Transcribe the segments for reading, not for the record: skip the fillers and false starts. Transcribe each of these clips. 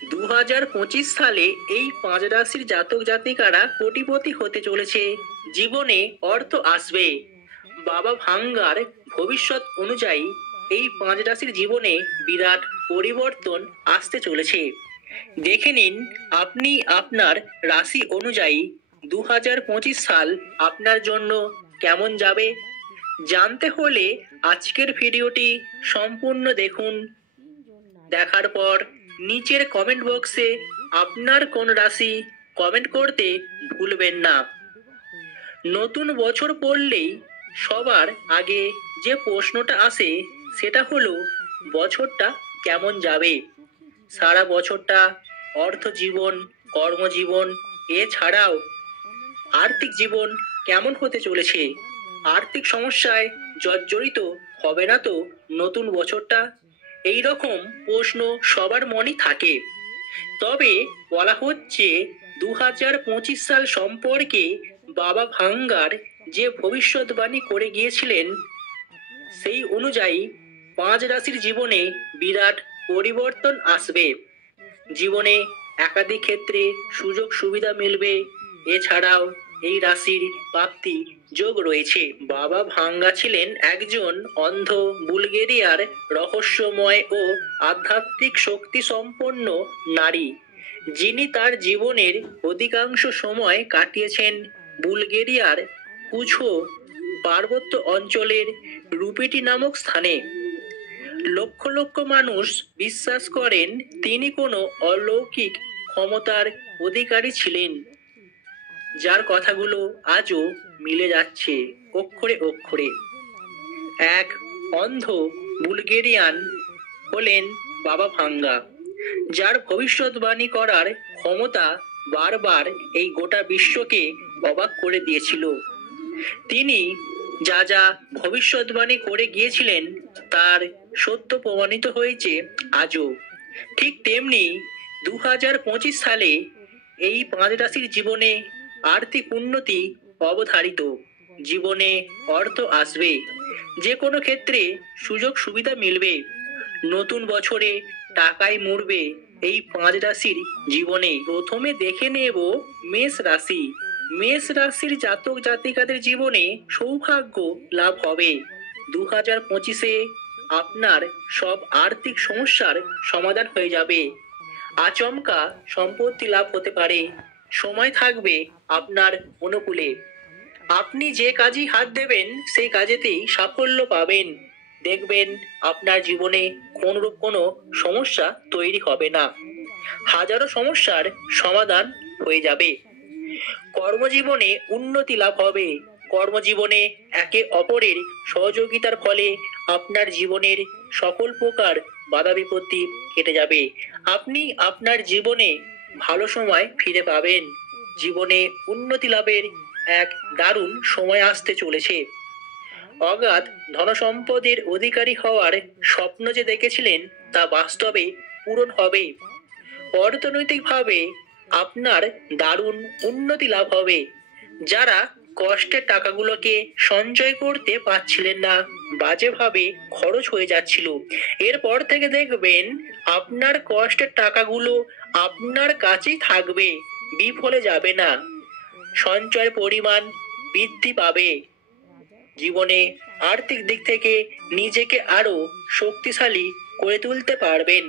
2025 সালে এই 5 রাশির জাতক জাতিকারা কোটিপতি হতে চলেছে। জীবনে অর্থ আসবে। বাবা ভাঙ্গার ভবিষ্যৎ অনুযায়ী এই 5 রাশির জীবনে বিরাট পরিবর্তন আসতে চলেছে। দেখে নিন আপনি আপনার রাশি অনুযায়ী 2025 সাল আপনার জন্য কেমন যাবে। জানতে হলে আজকের ভিডিওটি সম্পূর্ণ দেখুন। দেখার পর নিচের কমেন্ট বক্সে আপনার কোন রাশি কমেন্ট করতে ভুলবেন না। নতুন বছর পড়লেই সবার আগে যে প্রশ্নটা আসে সেটা হলো বছরটা কেমন যাবে। সারা বছরটা অর্থ জীবন, কর্মজীবন এছাড়াও আর্থিক জীবন কেমন হতে চলেছে। আর্থিক সমস্যায় জর্জরিত হবে না তো নতুন বছরটা? এই রকম প্রশ্ন সবার মনে থাকে। তবে বলা হচ্ছে 2025 সাল সম্পর্কে বাবা ভাঙ্গার যে ভবিষ্যৎবাণী করে গিয়েছিলেন সেই অনুযায়ী 5 রাশির জীবনে বিরাট পরিবর্তন আসবে। জীবনে একাধিক ক্ষেত্রে সুযোগ সুবিধা মিলবে। এছাড়াও এই রাশির প্রাপ্তি যোগ রয়েছে। বাবা ভাঙ্গা ছিলেন একজন অন্ধ বুলগেরিয়ার রহস্যময় ও আধ্যাত্মিক শক্তি সম্পন্ন নারী, যিনি তার জীবনের অধিকাংশ সময় কাটিয়েছেন বুলগেরিয়ার কুছো পার্বত্য অঞ্চলের রুপিটি নামক স্থানে। লক্ষ লক্ষ মানুষ বিশ্বাস করেন তিনি কোনো অলৌকিক ক্ষমতার অধিকারী ছিলেন, যার কথাগুলো আজও মিলে যাচ্ছে অক্ষরে অক্ষরে। এক অন্ধ বুলগেরিয়ান হলেন বাবা ভাঙ্গা, যার ভবিষ্যৎবাণী করার ক্ষমতা বারবার এই গোটা বিশ্বকে অবাক করে দিয়েছিল। তিনি যা যা ভবিষ্যৎবাণী করে গিয়েছিলেন তার সত্য প্রমাণিত হয়েছে আজও। ঠিক তেমনি 2025 সালে এই 5 রাশির জীবনে আর্থিক উন্নতি অবধারিত। জীবনে অর্থ আসবে। যে কোনো ক্ষেত্রে সুযোগ সুবিধা মিলবে। নতুন বছরে টাকায় মুড়বে এই 5 রাশির জীবনে। প্রথমে দেখে নেব মেষ রাশি। মেষ রাশির জাতক জাতিকাদের জীবনে সৌভাগ্য লাভ হবে। 2025-এ আপনার সব আর্থিক সমস্যার সমাধান হয়ে যাবে। আচমকা সম্পত্তি লাভ হতে পারে। সময় থাকবে আপনার অনুকূলে। আপনি যে কাজই হাত দেবেন সেই কাজেতেই সাফল্য পাবেন। দেখবেন আপনার জীবনে কোনরূপ কোনো সমস্যা তৈরি হবে না। হাজারো সমস্যার সমাধান হয়ে যাবে। কর্মজীবনে উন্নতি লাভ হবে। কর্মজীবনে একে অপরের সহযোগিতার ফলে আপনার জীবনের সকল প্রকার বাধা বিপত্তি কেটে যাবে। আপনি আপনার জীবনে ভালো সময় ফিরে পাবেন। জীবনে উন্নতি লাভের এক দারুণ সময় আসতে চলেছে। অগাধ ধনসম্পদের অধিকারী হওয়ার স্বপ্ন যে দেখেছিলেন তা বাস্তবে পূরণ হবে। অর্থনৈতিকভাবে আপনার দারুণ উন্নতি লাভ হবে। যারা কষ্টের টাকাগুলোকে সঞ্চয় করতে পারছিলেন না, বাজেভাবে খরচ হয়ে যাচ্ছিল, এরপর থেকে দেখবেন আপনার কষ্টের টাকাগুলো আপনার কাছেই থাকবে, বিফলে যাবে না। সঞ্চয়ের পরিমাণ বৃদ্ধি পাবে। জীবনে আর্থিক দিক থেকে নিজেকে আরো শক্তিশালী করে তুলতে পারবেন।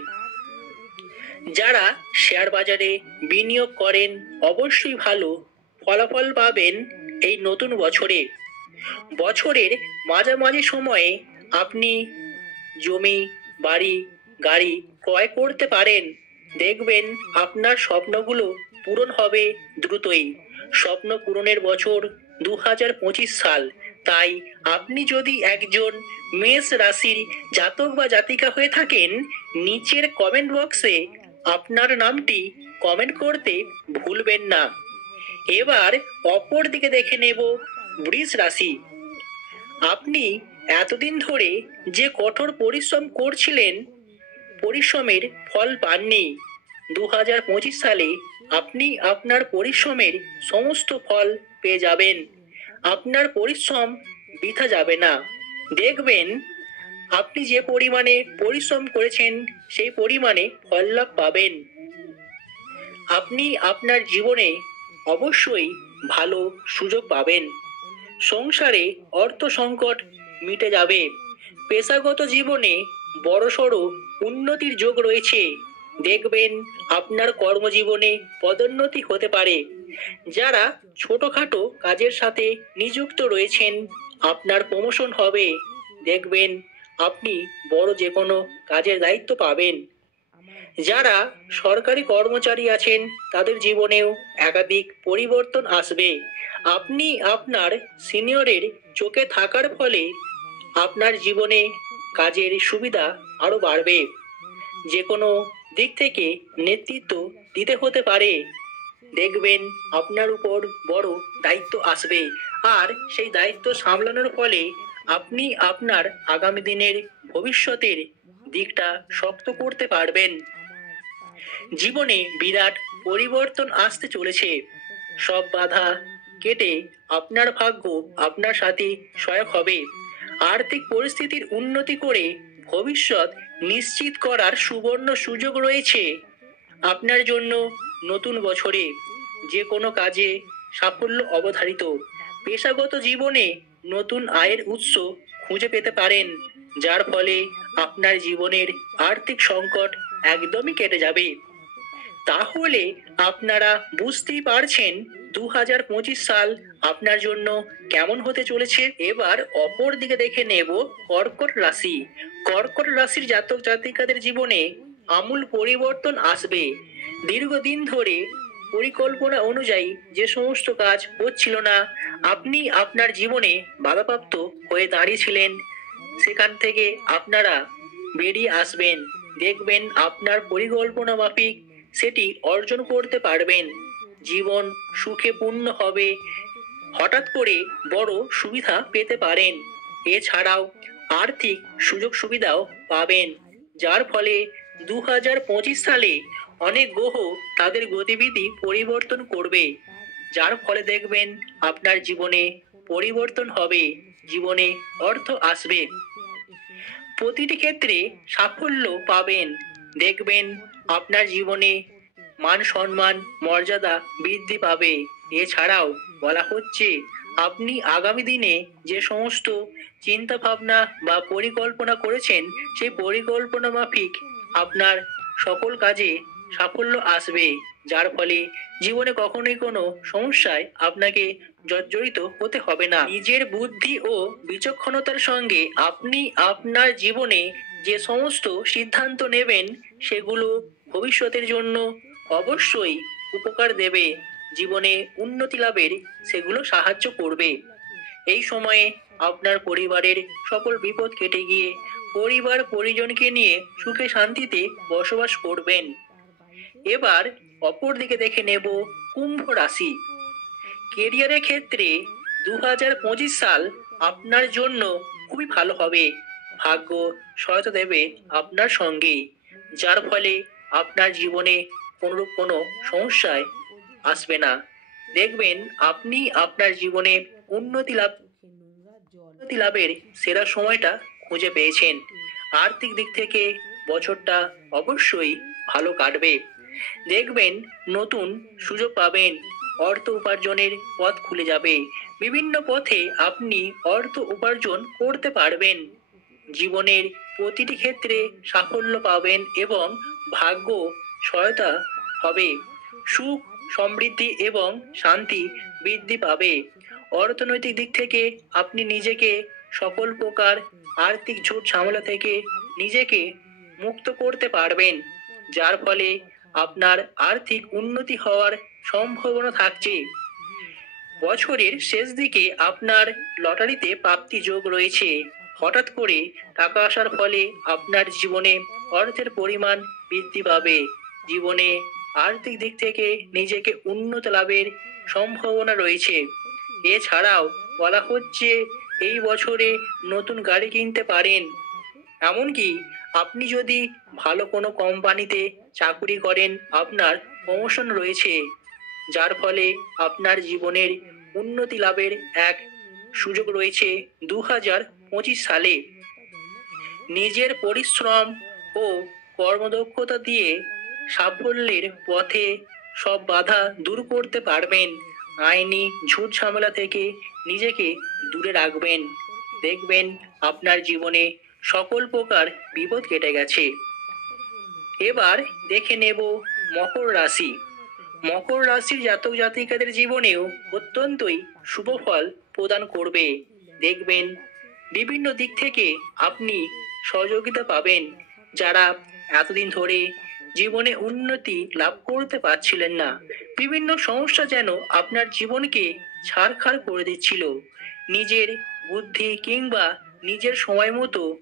যারা শেয়ার বাজারে বিনিয়োগ করেন অবশ্যই ভালো ফলাফল পাবেন এই নতুন বছরে। বছরের মাঝামাঝি সময়ে আপনি জমি, বাড়ি, গাড়ি ক্রয় করতে পারেন। দেখবেন আপনার স্বপ্নগুলো পূরণ হবে দ্রুতই। স্বপ্ন পূরণের বছর 2025 সাল। তাই আপনি যদি একজন মেষ রাশির জাতক বা জাতিকা হয়ে থাকেন, নিচের কমেন্ট বক্সে আপনার নামটি কমেন্ট করতে ভুলবেন না। এবার অপর দিকে দেখে নেব বৃষ রাশি। আপনি এতদিন ধরে যে কঠোর পরিশ্রম করছিলেন, পরিশ্রমের ফল পাননি। 2025 সালে আপনি আপনার পরিশ্রমের সমস্ত ফল পেয়ে যাবেন। আপনার পরিশ্রম বৃথা যাবে না। দেখবেন আপনি যে পরিমাণে পরিশ্রম করেছেন সেই পরিমাণে ফল লাভ পাবেন। আপনি আপনার জীবনে অবশ্যই ভালো সুযোগ পাবেন। সংসারে অর্থ সংকট মিটে যাবে। পেশাগত জীবনে বড়সড় উন্নতির যোগ রয়েছে। দেখবেন আপনার কর্মজীবনে পদোন্নতি হতে পারে। যারা ছোটখাটো কাজের সাথে নিযুক্ত রয়েছেন, আপনার প্রমোশন হবে। দেখবেন আপনি বড় যে কোনো কাজের দায়িত্ব পাবেন। যারা সরকারি কর্মচারী আছেন, তাদের জীবনেও একাধিক পরিবর্তন আসবে। আপনি আপনার সিনিয়রের চোখে থাকার ফলে আপনার জীবনে কাজের সুবিধা আরো বাড়বে। যে কোনো দিক থেকে নেতৃত্ব দিতে হতে পারে। দেখবেন আপনার উপর বড় দায়িত্ব আসবে, আর সেই দায়িত্ব সামলানোর ফলে আপনি আপনার আগামী দিনের ভবিষ্যতের দিকটা শক্ত করতে পারবেন। জীবনে বিরাট পরিবর্তন আসতে চলেছে। সব বাধা কেটে আপনার ভাগ্য আপনার সাথে সহায়ক হবে। আর্থিক পরিস্থিতির উন্নতি করে ভবিষ্যৎ নিশ্চিত করার সুবর্ণ সুযোগ রয়েছে আপনার জন্য। নতুন বছরে যে কোনো কাজে সাফল্য অবধারিত। পেশাগত জীবনে নতুন আয়ের উৎস খুঁজে পেতে পারেন, যার ফলে আপনার জীবনের আর্থিক সংকট একদমই কেটে যাবে। তাহলে আপনারা বুঝতেই পারছেন 2025 সাল আপনার জন্য কেমন হতে চলেছে। এবার অপর দিকে দেখে নেব কর্কট রাশি। কর্কট রাশির জাতক জাতিকাদের জীবনে আমূল পরিবর্তন আসবে। দীর্ঘদিন ধরে পরিকল্পনা অনুযায়ী যে সমস্ত কাজ হচ্ছিল না, আপনি আপনার জীবনে বাধাপ্রাপ্ত হয়ে দাঁড়িয়েছিলেন, সেখান থেকে আপনারা বেরিয়ে আসবেন। দেখবেন আপনার পরিকল্পনা মাফিক সেটি অর্জন করতে পারবেন। জীবন সুখে পূর্ণ হবে। হঠাৎ করে বড় সুবিধা পেতে পারেন। এছাড়াও আর্থিক সুযোগ সুবিধাও পাবেন, যার ফলে 2025 সালে অনেক গ্রহ তাদের গতিবিধি পরিবর্তন করবে, যার ফলে দেখবেন আপনার জীবনে পরিবর্তন হবে। জীবনে অর্থ আসবে। প্রতিটি ক্ষেত্রে সাফল্য পাবেন। দেখবেন আপনার জীবনে মান সম্মান মর্যাদা বৃদ্ধি পাবে। এছাড়াও বলা হচ্ছে আপনি আগামী দিনে যে সমস্ত চিন্তা ভাবনা বা পরিকল্পনা করেছেন, সেই পরিকল্পনা মাফিক আপনার সকল কাজে সাফল্য আসবে, যার ফলে জীবনে কখনোই কোনো সমস্যায় আপনাকে জর্জরিত হতে হবে না। নিজের বুদ্ধি ও বিচক্ষণতার সঙ্গে আপনি আপনার জীবনে যে সমস্ত সিদ্ধান্ত নেবেন, সেগুলো ভবিষ্যতের জন্য অবশ্যই উপকার দেবে। জীবনে উন্নতি লাভের সেগুলো সাহায্য করবে। এই সময়ে আপনার পরিবারের সকল বিপদ কেটে গিয়ে পরিবার পরিজনকে নিয়ে সুখে শান্তিতে বসবাস করবেন। এবার অপর দিকে দেখে নেব কুম্ভ রাশি। কেরিয়ারের ক্ষেত্রে 2025 সাল আপনার জন্য খুবই ভালো হবে। ভাগ্য সহায়তা দেবে আপনার সঙ্গে, যার ফলে আপনার জীবনে কোনরূপ কোনো সমস্যায় আসবে না। দেখবেন আপনি আপনার জীবনে উন্নতি লাভের সেরা সময়টা খুঁজে পেয়েছেন। আর্থিক দিক থেকে বছরটা অবশ্যই ভালো কাটবে। দেখবেন নতুন সুযোগ পাবেন। অর্থ উপার্জনের পথ খুলে যাবে। বিভিন্ন পথে আপনি অর্থ উপার্জন করতে পারবেন। জীবনের প্রতিটি ক্ষেত্রে সাফল্য পাবেন এবং ভাগ্য সহায়তা হবে। সুখ সমৃদ্ধি এবং শান্তি বৃদ্ধি পাবে। অর্থনৈতিক দিক থেকে আপনি নিজেকে সকল প্রকার আর্থিক ঝুট ঝামেলা থেকে নিজেকে মুক্ত করতে পারবেন, যার ফলে আপনার আর্থিক উন্নতি হওয়ার সম্ভাবনা থাকছে। বছরের শেষ দিকে আপনার লটারিতে প্রাপ্তি যোগ রয়েছে। হঠাৎ করে টাকা আসার ফলে আপনার জীবনে অর্থের পরিমাণ বৃদ্ধি পাবে। জীবনে আর্থিক দিক থেকে নিজেকে উন্নত লাভের সম্ভাবনা রয়েছে। এছাড়াও বলা হচ্ছে এই বছরে নতুন গাড়ি কিনতে পারেন। এমনকি আপনি যদি ভালো কোনো কোম্পানিতে চাকরি করেন, আপনার প্রমোশন রয়েছে, যার ফলে আপনার জীবনের উন্নতি লাভের এক সুযোগ রয়েছে 2025 সালে। নিজের পরিশ্রম ও কর্মদক্ষতা দিয়ে সাফল্যের পথে সব বাধা দূর করতে পারবেন। আইনি ঝুট ঝামেলা থেকে নিজেকে দূরে রাখবেন। দেখবেন আপনার জীবনে সকল প্রকার বিপদ কেটে গেছে। এবার দেখে নেব মকর রাশি। মকর রাশির জাতক জাতিকাদের জীবনেও অত্যন্তই শুভ ফল প্রদান করবে। দেখবেন বিভিন্ন দিক থেকে আপনি সহযোগিতা পাবেন। যারা এতদিন ধরে জীবনে উন্নতি লাভ করতে পারছিলেন না, বিভিন্ন সমস্যা যেন আপনার জীবনকে ছাড়খাড় করে দিচ্ছিল, নিজের বুদ্ধি কিংবা নিজের সময় মতো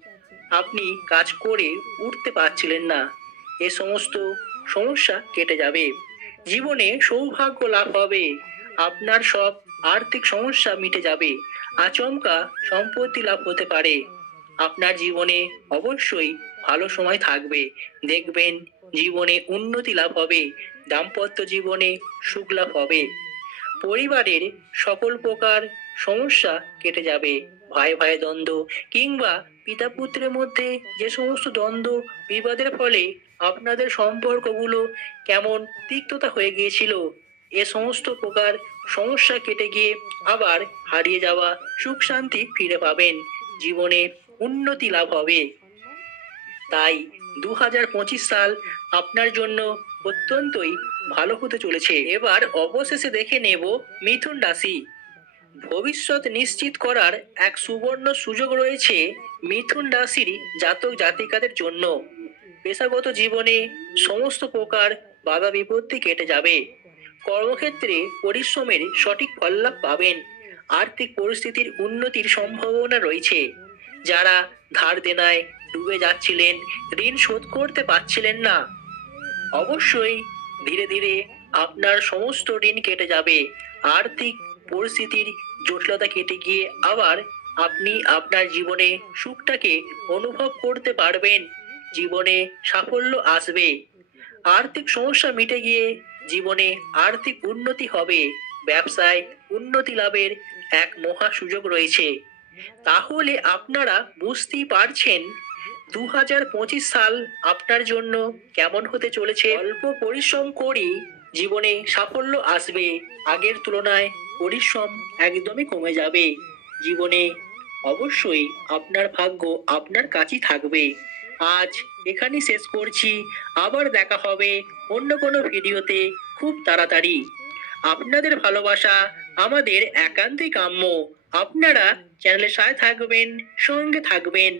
আপনি কাজ করে উঠতে পারছিলেন না, এ সমস্ত সমস্যা কেটে যাবে। জীবনে সৌভাগ্য লাভ হবে। আপনার সব আর্থিক সমস্যা মিটে যাবে। আচমকা সম্পত্তি লাভ হতে পারে। আপনার জীবনে অবশ্যই ভালো সময় থাকবে। দেখবেন জীবনে উন্নতি লাভ হবে। দাম্পত্য জীবনে সুখ লাভ হবে। পরিবারের সকল প্রকার সমস্যা কেটে যাবে। ভাই ভাই দ্বন্দ্ব কিংবা পিতা পুত্রের মধ্যে যে সমস্ত দ্বন্দ্ব বিবাদের ফলে আপনাদের সম্পর্কগুলো কেমন তিক্ততা হয়ে গিয়েছিল, এ সমস্ত প্রকার সমস্যা কেটে গিয়ে আবার হারিয়ে যাওয়া সুখ শান্তি ফিরে পাবেন। জীবনে উন্নতি লাভ হবে। তাই 2025 সাল আপনার জন্য অত্যন্তই ভালো হতে চলেছে। এবার অবশেষে দেখে নেব মিথুন রাশি। ভবিষ্যৎ নিশ্চিত করার এক সুবর্ণ সুযোগ রয়েছে মিথুন রাশির জাতক জাতিকাদের জন্য। পেশাগত জীবনে সমস্ত প্রকার বাধা বিপত্তি কেটে যাবে। কর্মক্ষেত্রে পরিশ্রমের সঠিক ফল লাভ পাবেন। আর্থিক পরিস্থিতির উন্নতির সম্ভাবনা রয়েছে। যারা ধার দেনায় ডুবে যাচ্ছিলেন, ঋণ শোধ করতে পারছিলেন না, অবশ্যই ধীরে ধীরে আপনার সমস্ত ঋণ কেটে যাবে। আর্থিক পরিস্থিতির জটিলতা কেটে গিয়ে আবার আপনি আপনার জীবনে সুখটাকে অনুভব করতে পারবেন। জীবনে সাফল্য আসবে। আর্থিক সমস্যা মিটে গিয়ে জীবনে আর্থিক উন্নতি হবে। ব্যবসায় উন্নতি লাভের এক মহা সুযোগ রয়েছে। তাহলে আপনারা বুঝতেই পারছেন 2025 সাল আপনার জন্য কেমন হতে চলেছে। অল্প পরিশ্রম করি জীবনে সাফল্য আসবে। আগের তুলনায় পরিশ্রম একদমই কমে যাবে। জীবনে অবশ্যই আপনার ভাগ্য আপনার কাছেই থাকবে। আজ এখানেই শেষ করছি। আবার দেখা হবে অন্য কোনো ভিডিওতে খুব তাড়াতাড়ি। আপনাদের ভালোবাসা আমাদের একান্তই কাম্য। আপনারা চ্যানেলের সাথে থাকবেন, সঙ্গে থাকবেন।